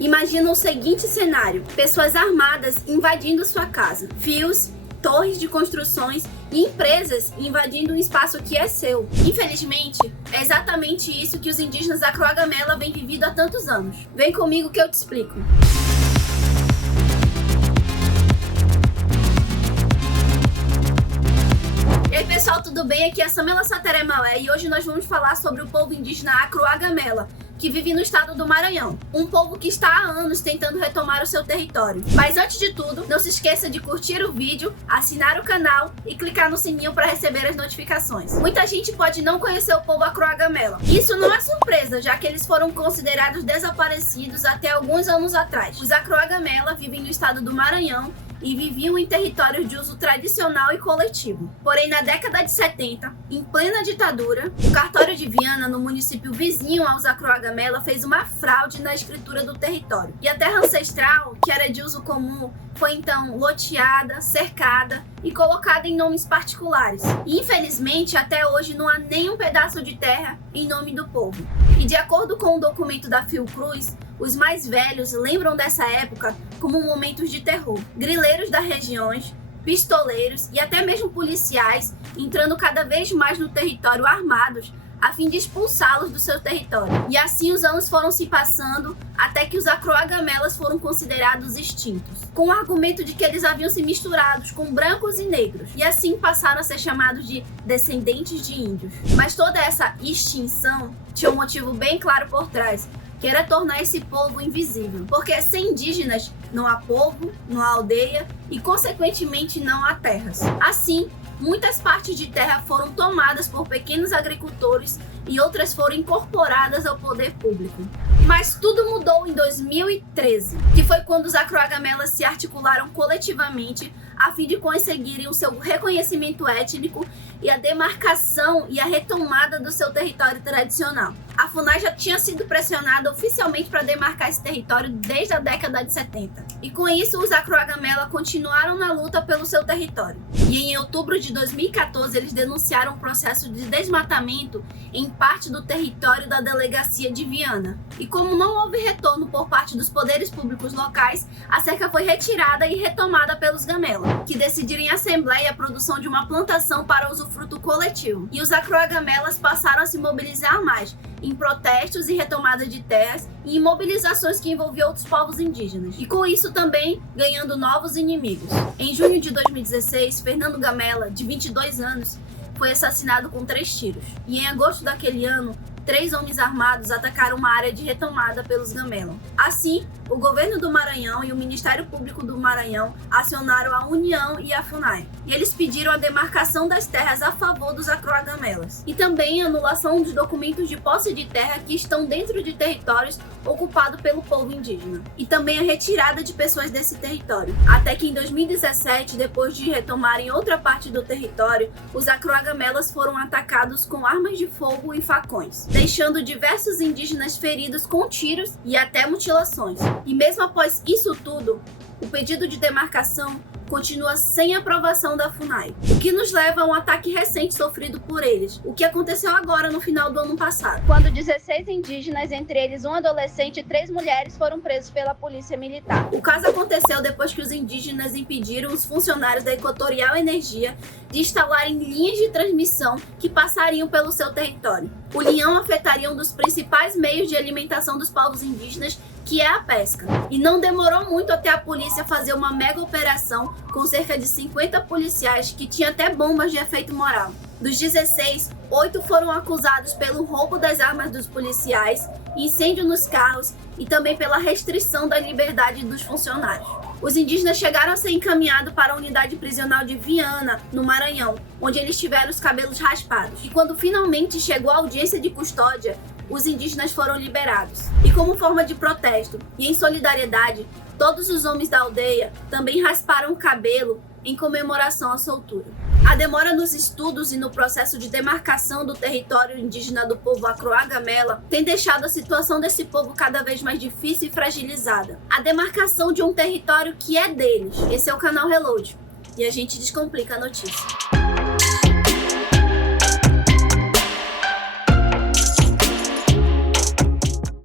Imagina o seguinte cenário: pessoas armadas invadindo sua casa, fios, torres de construções e empresas invadindo um espaço que é seu. Infelizmente, é exatamente isso que os indígenas da Croa Gamela vêm vivendo há tantos anos. Vem comigo que eu te explico. E aí pessoal, tudo bem? Aqui é a Samela Sateré Malé e hoje nós vamos falar sobre o povo indígena Croa Gamela, que vive no estado do Maranhão, um povo que está há anos tentando retomar o seu território. Mas antes de tudo, não se esqueça de curtir o vídeo, assinar o canal e clicar no sininho para receber as notificações. Muita gente pode não conhecer o povo Croa Gamela. Isso não é surpresa, já que eles foram considerados desaparecidos até alguns anos atrás. Os Croa Gamela vivem no estado do Maranhão e viviam em territórios de uso tradicional e coletivo. Porém, na década de 70, em plena ditadura, o cartório de Viana, no município vizinho aos Croa Gamela, fez uma fraude na escritura do território. E a terra ancestral, que era de uso comum, foi então loteada, cercada e colocada em nomes particulares. E, infelizmente, até hoje não há nenhum pedaço de terra em nome do povo. E de acordo com o documento da Fiocruz, os mais velhos lembram dessa época como momentos de terror. Grileiros das regiões, pistoleiros e até mesmo policiais entrando cada vez mais no território armados a fim de expulsá-los do seu território. E assim os anos foram se passando até que os Croa Gamelas foram considerados extintos, com o argumento de que eles haviam se misturado com brancos e negros, e assim passaram a ser chamados de descendentes de índios. Mas toda essa extinção tinha um motivo bem claro por trás, que era tornar esse povo invisível. Porque sem indígenas não há povo, não há aldeia e, consequentemente, não há terras. Assim, muitas partes de terra foram tomadas por pequenos agricultores e outras foram incorporadas ao poder público. Mas tudo mudou em 2013, que foi quando os Croa Gamelas se articularam coletivamente a fim de conseguirem o seu reconhecimento étnico e a demarcação e a retomada do seu território tradicional. A FUNAI já tinha sido pressionada oficialmente para demarcar esse território desde a década de 70. E com isso, os Croa Gamela continuaram na luta pelo seu território. E em outubro de 2014, eles denunciaram um processo de desmatamento em parte do território da delegacia de Viana. E como não houve retorno por parte dos poderes públicos locais, a cerca foi retirada e retomada pelos Gamela, que decidiram em assembleia a produção de uma plantação para usufruto coletivo. E os Croa Gamelas passaram a se mobilizar mais em protestos e retomada de terras e em mobilizações que envolviam outros povos indígenas. E com isso também ganhando novos inimigos. Em junho de 2016, Fernando Gamela, de 22 anos, foi assassinado com 3 tiros. E em agosto daquele ano, 3 homens armados atacaram uma área de retomada pelos Gamela. Assim, o governo do Maranhão e o Ministério Público do Maranhão acionaram a União e a FUNAI. E eles pediram a demarcação das terras a favor dos Croa Gamelas. E também a anulação dos documentos de posse de terra que estão dentro de territórios ocupados pelo povo indígena. E também a retirada de pessoas desse território. Até que em 2017, depois de retomarem outra parte do território, os Croa Gamelas foram atacados com armas de fogo e facões, deixando diversos indígenas feridos com tiros e até mutilações. E mesmo após isso tudo, o pedido de demarcação continua sem aprovação da FUNAI, o que nos leva a um ataque recente sofrido por eles, o que aconteceu agora no final do ano passado, quando 16 indígenas, entre eles um adolescente e 3 mulheres, foram presos pela polícia militar. O caso aconteceu depois que os indígenas impediram os funcionários da Equatorial Energia de instalarem linhas de transmissão que passariam pelo seu território. O linhão afetaria um dos principais meios de alimentação dos povos indígenas, que é a pesca. E não demorou muito até a polícia fazer uma mega operação com cerca de 50 policiais que tinha até bombas de efeito moral. Dos 16, 8 foram acusados pelo roubo das armas dos policiais, incêndio nos carros e também pela restrição da liberdade dos funcionários. Os indígenas chegaram a ser encaminhados para a unidade prisional de Viana, no Maranhão, onde eles tiveram os cabelos raspados. E quando finalmente chegou a audiência de custódia, os indígenas foram liberados. E como forma de protesto e em solidariedade, todos os homens da aldeia também rasparam o cabelo em comemoração à soltura. A demora nos estudos e no processo de demarcação do território indígena do povo Croa Gamela tem deixado a situação desse povo cada vez mais difícil e fragilizada. A demarcação de um território que é deles. Esse é o canal Reload e a gente descomplica a notícia.